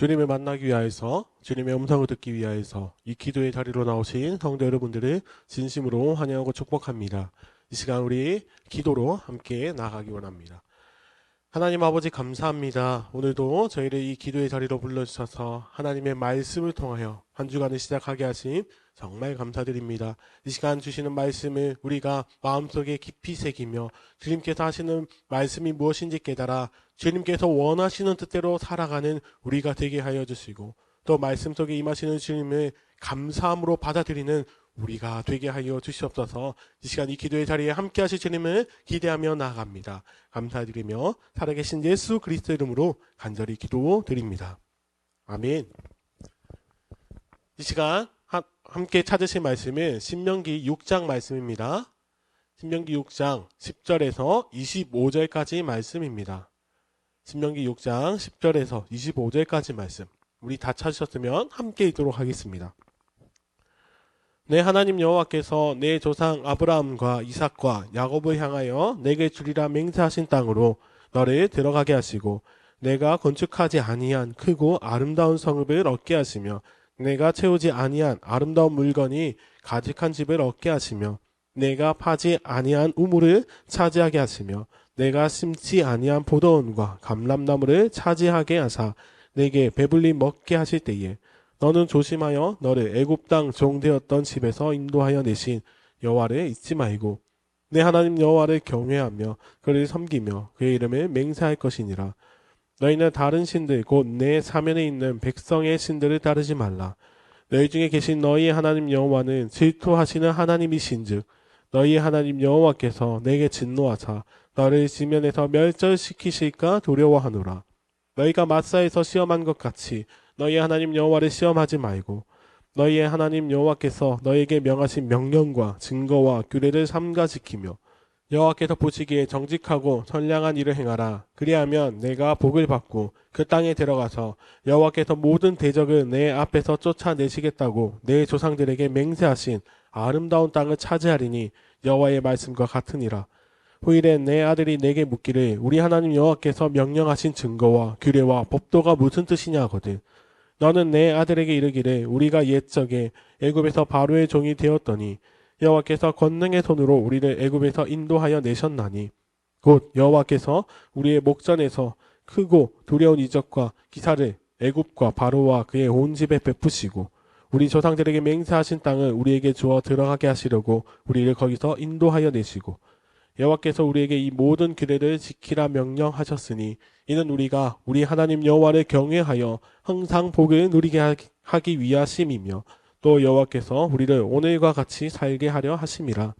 주님을 만나기 위하여서 주님의 음성을 듣기 위하여서 이 기도의 자리로 나오신 성도 여러분들을 진심으로 환영하고 축복합니다. 이 시간 우리 기도로 함께 나아가기 원합니다. 하나님 아버지 감사합니다. 오늘도 저희를 이 기도의 자리로 불러주셔서 하나님의 말씀을 통하여 한 주간을 시작하게 하심 정말 감사드립니다. 이 시간 주시는 말씀을 우리가 마음속에 깊이 새기며 주님께서 하시는 말씀이 무엇인지 깨달아 주님께서 원하시는 뜻대로 살아가는 우리가 되게 하여 주시고 또 말씀 속에 임하시는 주님을 감사함으로 받아들이는 우리가 되게 하여 주시옵소서. 이 시간 이 기도의 자리에 함께 하실 주님을 기대하며 나아갑니다. 감사드리며 살아계신 예수 그리스도 이름으로 간절히 기도드립니다. 아멘. 이 시간 함께 찾으실 말씀은 신명기 6장 말씀입니다. 신명기 6장 10절에서 25절까지 말씀입니다. 신명기 6장 10절에서 25절까지 말씀. 우리 다 찾으셨으면 함께 읽도록 하겠습니다. 내 하나님 여호와께서 내 조상 아브라함과 이삭과 야곱을 향하여 내게 주리라 맹세하신 땅으로 너를 들어가게 하시고 내가 건축하지 아니한 크고 아름다운 성읍을 얻게 하시며 내가 채우지 아니한 아름다운 물건이 가득한 집을 얻게 하시며 내가 파지 아니한 우물을 차지하게 하시며 내가 심지 아니한 포도원과 감람나무를 차지하게 하사 내게 배불리 먹게 하실 때에 너는 조심하여 너를 애굽 땅 종되었던 집에서 인도하여 내신 여호와를 잊지 말고 내 하나님 여호와를 경외하며 그를 섬기며 그의 이름을 맹세할 것이니라. 너희는 다른 신들 곧 내 사면에 있는 백성의 신들을 따르지 말라. 너희 중에 계신 너희의 하나님 여호와는 질투하시는 하나님이신즉 너희의 하나님 여호와께서 내게 진노하사 너를 지면에서 멸절시키실까 두려워하노라. 너희가 마사에서 시험한 것 같이 너희 하나님 여호와를 시험하지 말고 너희의 하나님 여호와께서 너희에게 명하신 명령과 증거와 규례를 삼가 지키며 여호와께서 보시기에 정직하고 선량한 일을 행하라. 그리하면 내가 복을 받고 그 땅에 들어가서 여호와께서 모든 대적을 내 앞에서 쫓아내시겠다고 내 조상들에게 맹세하신 아름다운 땅을 차지하리니 여호와의 말씀과 같으니라. 후일에 내 아들이 내게 묻기를 우리 하나님 여호와께서 명령하신 증거와 규례와 법도가 무슨 뜻이냐 하거든. 너는 내 아들에게 이르기를 우리가 옛적에 애굽에서 바로의 종이 되었더니 여호와께서 권능의 손으로 우리를 애굽에서 인도하여 내셨나니 곧 여호와께서 우리의 목전에서 크고 두려운 이적과 기사를 애굽과 바로와 그의 온 집에 베푸시고 우리 조상들에게 맹세하신 땅을 우리에게 주어 들어가게 하시려고 우리를 거기서 인도하여 내시고 여호와께서 우리에게 이 모든 규례를 지키라 명령하셨으니 이는 우리가 우리 하나님 여호와를 경외하여 항상 복을 누리게 하기 위하심이며 또 여호와께서 우리를 오늘과 같이 살게 하려 하심이라.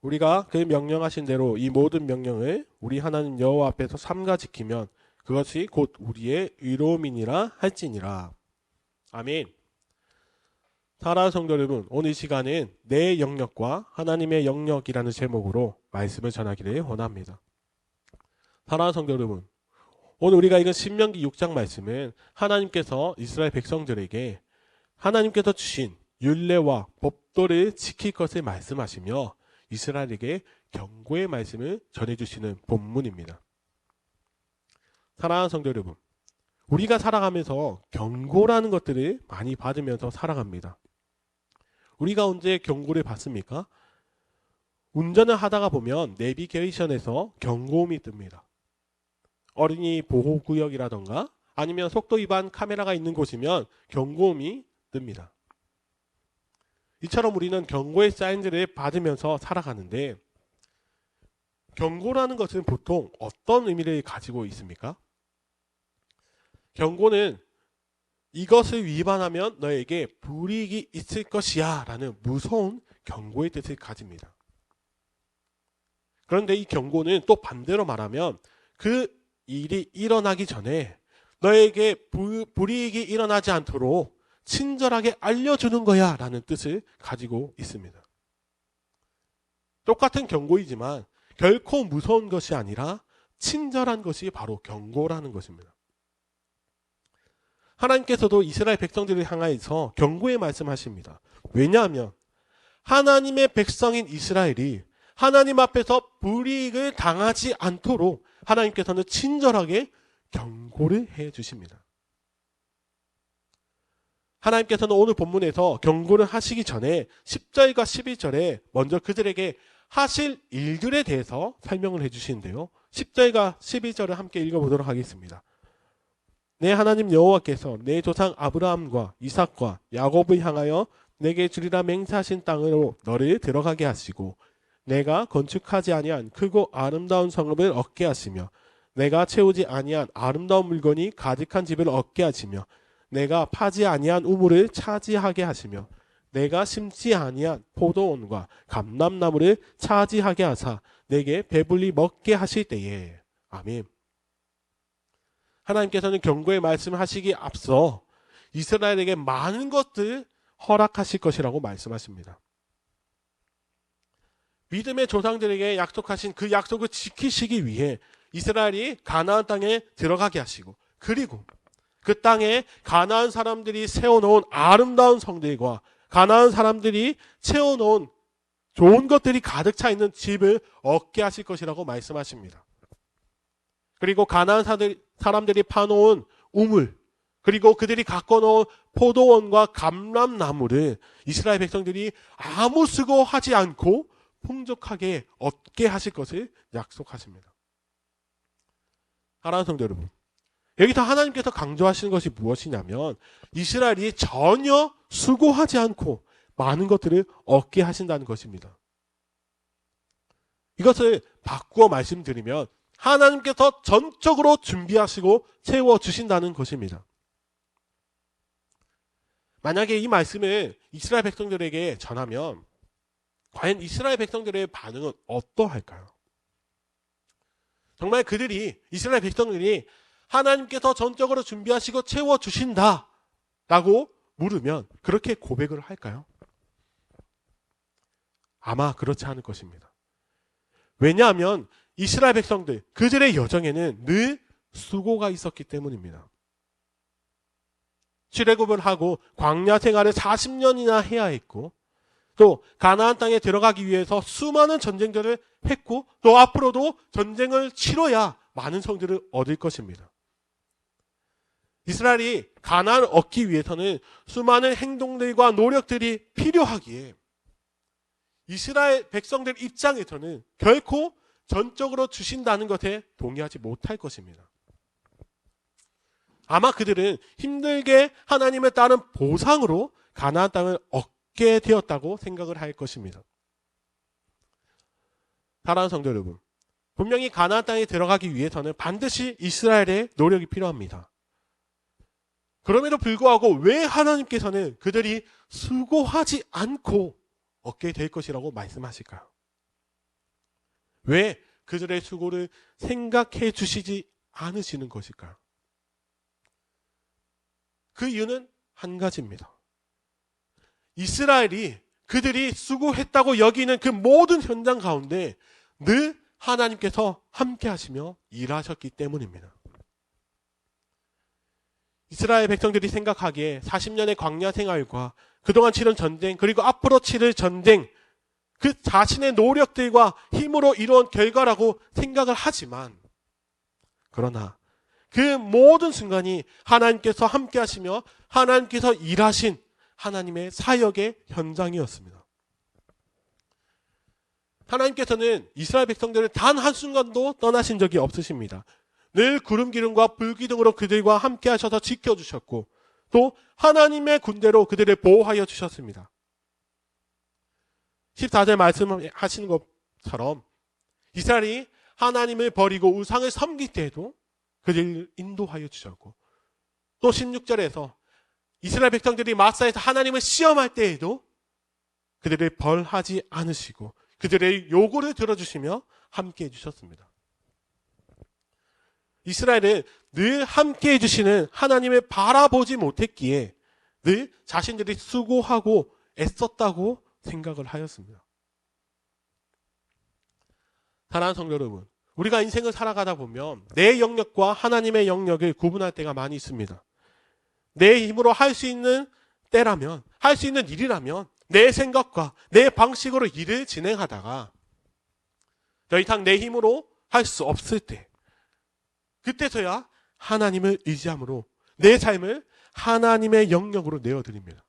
우리가 그 명령하신 대로 이 모든 명령을 우리 하나님 여호와 앞에서 삼가 지키면 그것이 곧 우리의 의로움이니라 할지니라. 아멘. 사랑하는 성도 여러분, 오늘 시간은 내 영역과 하나님의 영역이라는 제목으로 말씀을 전하기를 원합니다. 사랑하는 성도 여러분, 오늘 우리가 읽은 신명기 6장 말씀은 하나님께서 이스라엘 백성들에게 하나님께서 주신 율례와 법도를 지킬 것을 말씀하시며 이스라엘에게 경고의 말씀을 전해주시는 본문입니다. 사랑하는 성도 여러분, 우리가 살아가면서 경고라는 것들을 많이 받으면서 살아갑니다. 우리가 언제 경고를 받습니까? 운전을 하다가 보면 내비게이션에서 경고음이 뜹니다. 어린이 보호구역이라던가 아니면 속도 위반 카메라가 있는 곳이면 경고음이 뜹니다. 이처럼 우리는 경고의 사인들을 받으면서 살아가는데 경고라는 것은 보통 어떤 의미를 가지고 있습니까? 경고는 이것을 위반하면 너에게 불이익이 있을 것이야 라는 무서운 경고의 뜻을 가집니다. 그런데 이 경고는 또 반대로 말하면 그 일이 일어나기 전에 너에게 불이익이 일어나지 않도록 친절하게 알려주는 거야 라는 뜻을 가지고 있습니다. 똑같은 경고이지만 결코 무서운 것이 아니라 친절한 것이 바로 경고라는 것입니다. 하나님께서도 이스라엘 백성들을 향하여서 경고의 말씀하십니다. 왜냐하면 하나님의 백성인 이스라엘이 하나님 앞에서 불이익을 당하지 않도록 하나님께서는 친절하게 경고를 해 주십니다. 하나님께서는 오늘 본문에서 경고를 하시기 전에 10절과 12절에 먼저 그들에게 하실 일들에 대해서 설명을 해주시는데요. 10절과 12절을 함께 읽어보도록 하겠습니다. 내 하나님 여호와께서 내 조상 아브라함과 이삭과 야곱을 향하여 내게 주리라 맹세하신 땅으로 너를 들어가게 하시고 내가 건축하지 아니한 크고 아름다운 성읍을 얻게 하시며 내가 채우지 아니한 아름다운 물건이 가득한 집을 얻게 하시며 내가 파지 아니한 우물을 차지하게 하시며 내가 심지 아니한 포도원과 감람나무를 차지하게 하사 내게 배불리 먹게 하실 때에. 아멘. 하나님께서는 경고의 말씀을 하시기 앞서 이스라엘에게 많은 것들 허락하실 것이라고 말씀하십니다. 믿음의 조상들에게 약속하신 그 약속을 지키시기 위해 이스라엘이 가나안 땅에 들어가게 하시고, 그리고 그 땅에 가나안 사람들이 세워놓은 아름다운 성들과 가나안 사람들이 채워놓은 좋은 것들이 가득 차 있는 집을 얻게 하실 것이라고 말씀하십니다. 그리고 가나안 사람들이 파놓은 우물, 그리고 그들이 갖고 놓은 포도원과 감람나무를 이스라엘 백성들이 아무 수고하지 않고 풍족하게 얻게 하실 것을 약속하십니다. 사랑하는 성도 여러분, 여기서 하나님께서 강조하시는 것이 무엇이냐면 이스라엘이 전혀 수고하지 않고 많은 것들을 얻게 하신다는 것입니다. 이것을 바꾸어 말씀드리면 하나님께서 전적으로 준비하시고 채워주신다는 것입니다. 만약에 이 말씀을 이스라엘 백성들에게 전하면 과연 이스라엘 백성들의 반응은 어떠할까요? 정말 이스라엘 백성들이 하나님께서 전적으로 준비하시고 채워주신다 라고 물으면 그렇게 고백을 할까요? 아마 그렇지 않을 것입니다. 왜냐하면 이스라엘 백성들, 그들의 여정에는 늘 수고가 있었기 때문입니다. 출애굽을 하고 광야 생활을 40년이나 해야 했고, 또 가나안 땅에 들어가기 위해서 수많은 전쟁들을 했고, 또 앞으로도 전쟁을 치러야 많은 성들을 얻을 것입니다. 이스라엘이 가나안을 얻기 위해서는 수많은 행동들과 노력들이 필요하기에 이스라엘 백성들 입장에서는 결코 전적으로 주신다는 것에 동의하지 못할 것입니다. 아마 그들은 힘들게 하나님을 따른 보상으로 가나안 땅을 얻게 되었다고 생각을 할 것입니다. 사랑하는 성도 여러분, 분명히 가나안 땅에 들어가기 위해서는 반드시 이스라엘의 노력이 필요합니다. 그럼에도 불구하고 왜 하나님께서는 그들이 수고하지 않고 얻게 될 것이라고 말씀하실까요? 왜 그들의 수고를 생각해 주시지 않으시는 것일까요? 그 이유는 한 가지입니다. 이스라엘이 그들이 수고했다고 여기는 그 모든 현장 가운데 늘 하나님께서 함께 하시며 일하셨기 때문입니다. 이스라엘 백성들이 생각하기에 40년의 광야 생활과 그동안 치른 전쟁, 그리고 앞으로 치를 전쟁, 그 자신의 노력들과 힘으로 이루어온 결과라고 생각을 하지만, 그러나 그 모든 순간이 하나님께서 함께 하시며 하나님께서 일하신 하나님의 사역의 현장이었습니다. 하나님께서는 이스라엘 백성들을 단 한순간도 떠나신 적이 없으십니다. 늘 구름 기둥과 불 기둥으로 그들과 함께 하셔서 지켜주셨고, 또 하나님의 군대로 그들을 보호하여 주셨습니다. 14절 말씀하시는 것처럼 이스라엘이 하나님을 버리고 우상을 섬길 때에도 그들을 인도하여 주셨고, 또 16절에서 이스라엘 백성들이 마사에서 하나님을 시험할 때에도 그들을 벌하지 않으시고 그들의 요구를 들어주시며 함께 해주셨습니다. 이스라엘은 늘 함께 해주시는 하나님을 바라보지 못했기에 늘 자신들이 수고하고 애썼다고 생각을 하였습니다. 사랑하는 성도 여러분, 우리가 인생을 살아가다 보면 내 영역과 하나님의 영역을 구분할 때가 많이 있습니다. 내 힘으로 할 수 있는 때라면, 할 수 있는 일이라면 내 생각과 내 방식으로 일을 진행하다가 더 이상 내 힘으로 할 수 없을 때, 그때서야 하나님을 의지함으로 내 삶을 하나님의 영역으로 내어드립니다.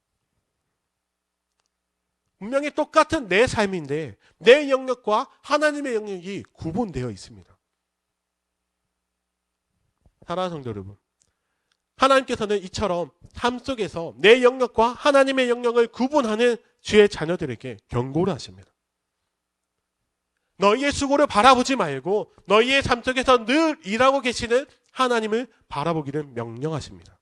분명히 똑같은 내 삶인데 내 영역과 하나님의 영역이 구분되어 있습니다. 사랑하는 성도 여러분, 하나님께서는 이처럼 삶 속에서 내 영역과 하나님의 영역을 구분하는 주의 자녀들에게 경고를 하십니다. 너희의 수고를 바라보지 말고 너희의 삶 속에서 늘 일하고 계시는 하나님을 바라보기를 명령하십니다.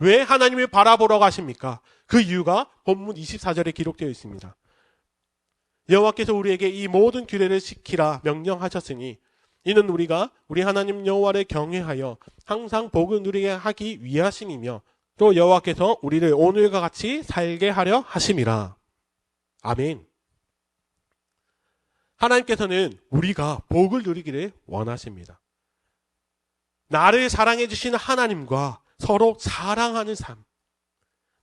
왜 하나님을 바라보라고 하십니까? 그 이유가 본문 24절에 기록되어 있습니다. 여호와께서 우리에게 이 모든 규례를 지키라 명령하셨으니 이는 우리가 우리 하나님 여호와를 경외하여 항상 복을 누리게 하기 위하심이며 또 여호와께서 우리를 오늘과 같이 살게 하려 하심이라. 아멘. 하나님께서는 우리가 복을 누리기를 원하십니다. 나를 사랑해 주시는 하나님과 서로 사랑하는 삶,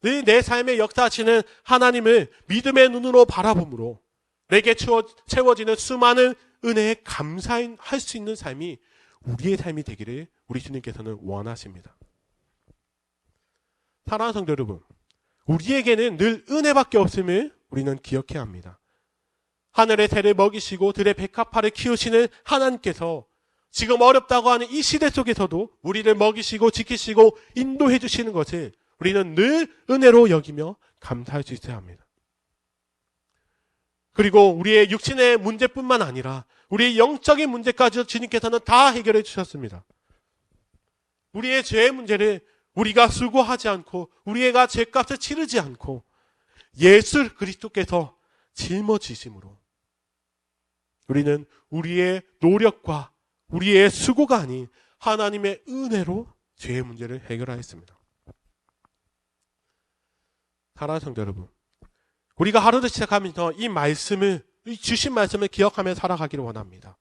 늘 내 삶에 역사하시는 하나님을 믿음의 눈으로 바라봄으로 내게 채워지는 수많은 은혜에 감사할 수 있는 삶이 우리의 삶이 되기를 우리 주님께서는 원하십니다. 사랑하는 성도 여러분, 우리에게는 늘 은혜밖에 없음을 우리는 기억해야 합니다. 하늘의 새를 먹이시고 들의 백합화를 키우시는 하나님께서 지금 어렵다고 하는 이 시대 속에서도 우리를 먹이시고 지키시고 인도해 주시는 것을 우리는 늘 은혜로 여기며 감사할 수 있어야 합니다. 그리고 우리의 육신의 문제뿐만 아니라 우리의 영적인 문제까지도 주님께서는 다 해결해 주셨습니다. 우리의 죄의 문제를 우리가 수고하지 않고 우리가 죄값을 치르지 않고 예수 그리스도께서 짊어지심으로 우리는 우리의 노력과 우리의 수고가 아닌 하나님의 은혜로 죄의 문제를 해결하였습니다. 사랑하는 성도 여러분, 우리가 하루를 시작하면서 이 주신 말씀을 기억하며 살아가기를 원합니다.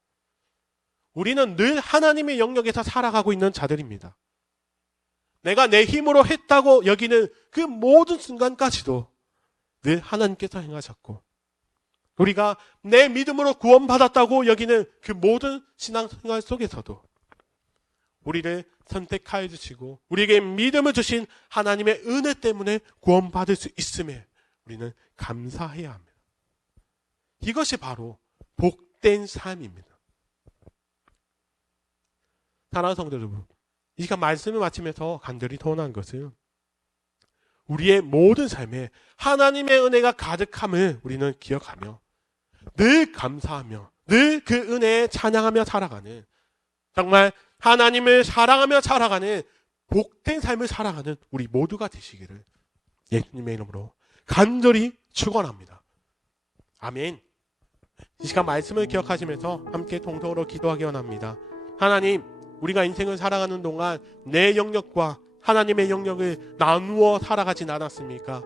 우리는 늘 하나님의 영역에서 살아가고 있는 자들입니다. 내가 내 힘으로 했다고 여기는 그 모든 순간까지도 늘 하나님께서 행하셨고, 우리가 내 믿음으로 구원받았다고 여기는 그 모든 신앙생활 속에서도 우리를 선택하여 주시고 우리에게 믿음을 주신 하나님의 은혜 때문에 구원받을 수 있음에 우리는 감사해야 합니다. 이것이 바로 복된 삶입니다. 사랑하는 성도 여러분, 이 시간 말씀을 마치면서 간절히 소원한 것은 우리의 모든 삶에 하나님의 은혜가 가득함을 우리는 기억하며 늘 감사하며 늘 그 은혜에 찬양하며 살아가는, 정말 하나님을 사랑하며 살아가는 복된 삶을 살아가는 우리 모두가 되시기를 예수님의 이름으로 간절히 축원합니다. 아멘. 이 시간 말씀을 기억하시면서 함께 동성으로 기도하기 원합니다. 하나님, 우리가 인생을 살아가는 동안 내 영역과 하나님의 영역을 나누어 살아가진 않았습니까?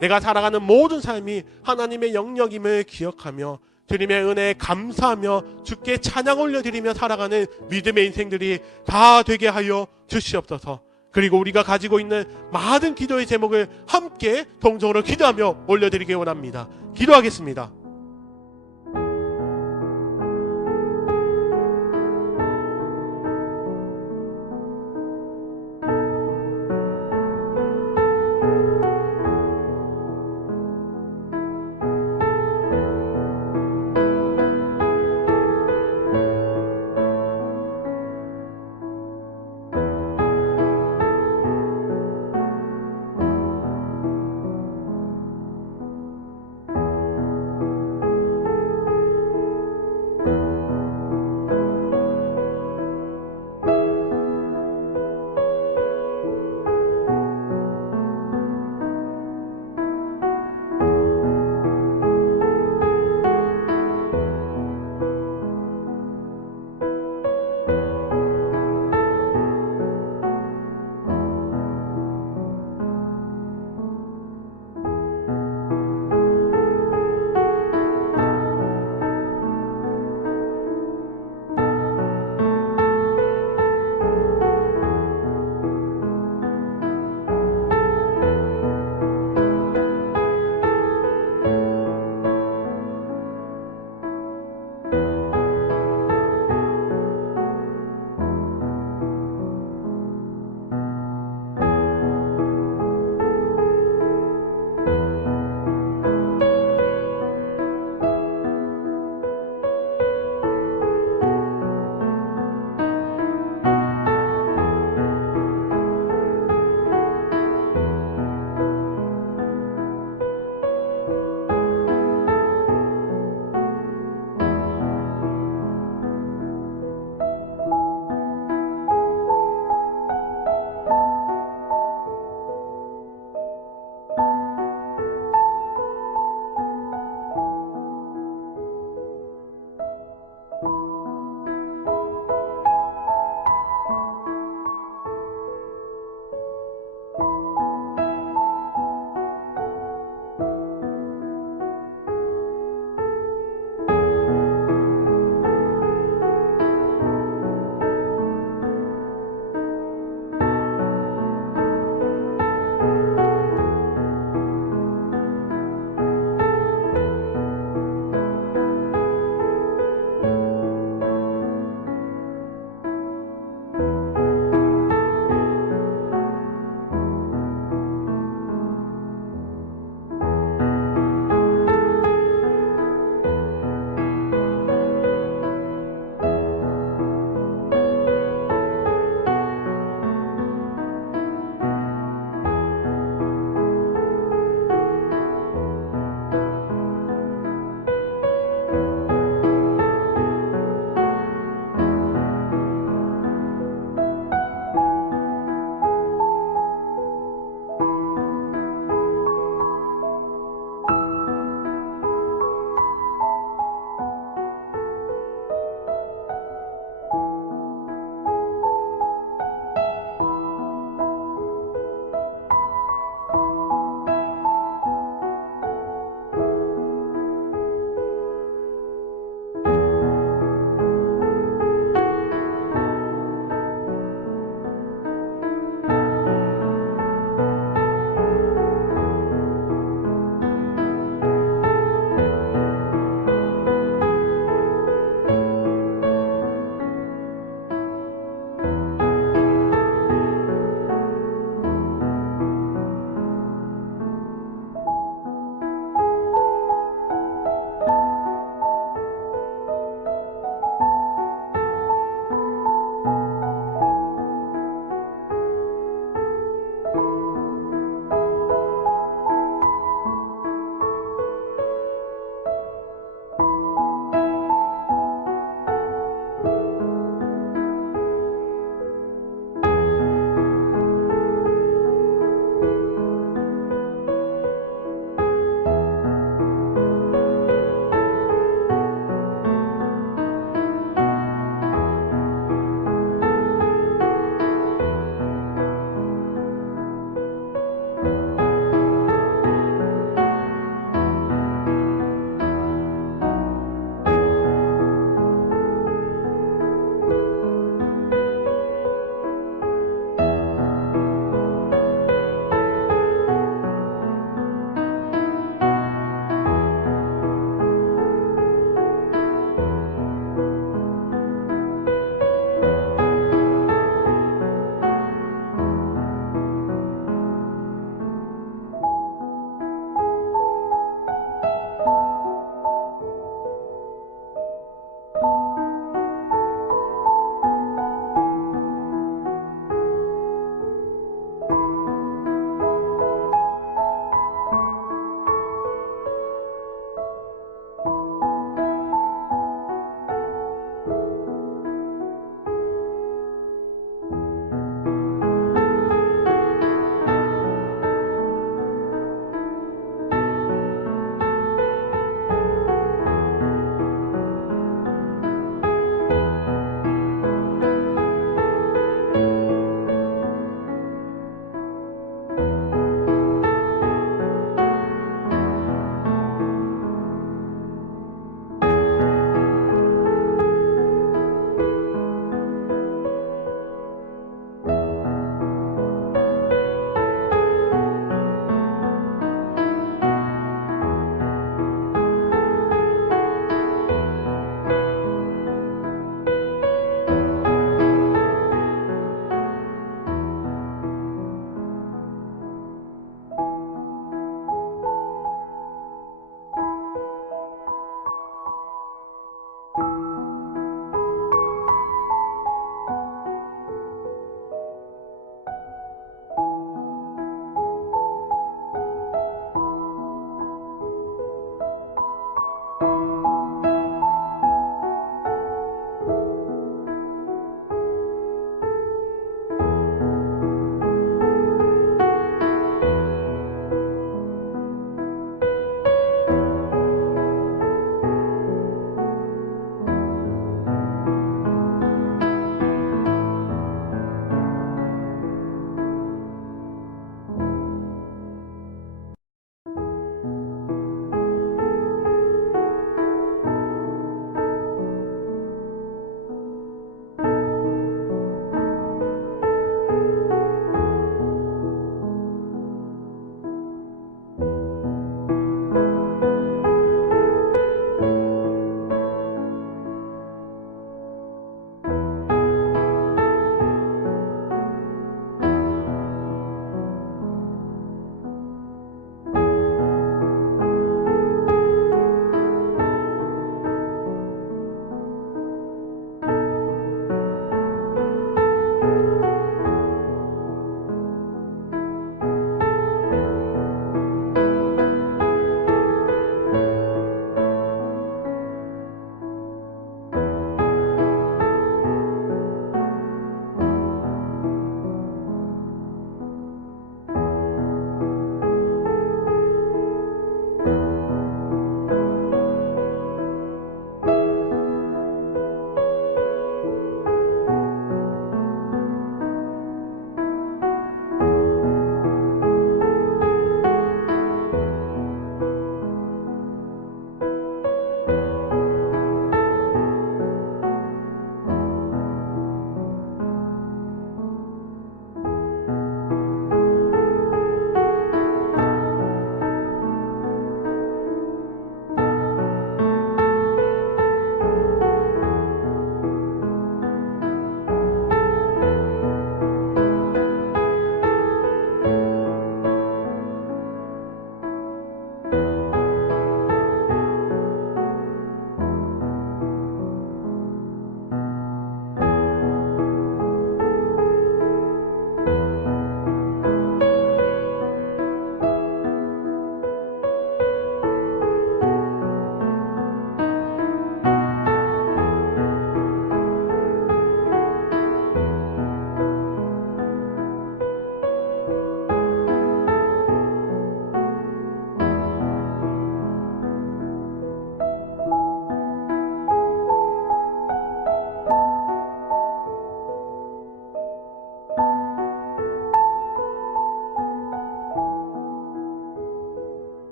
내가 살아가는 모든 삶이 하나님의 영역임을 기억하며 주님의 은혜에 감사하며 주께 찬양 올려드리며 살아가는 믿음의 인생들이 다 되게 하여 주시옵소서. 그리고 우리가 가지고 있는 많은 기도의 제목을 함께 동정으로 기도하며 올려드리기 원합니다. 기도하겠습니다.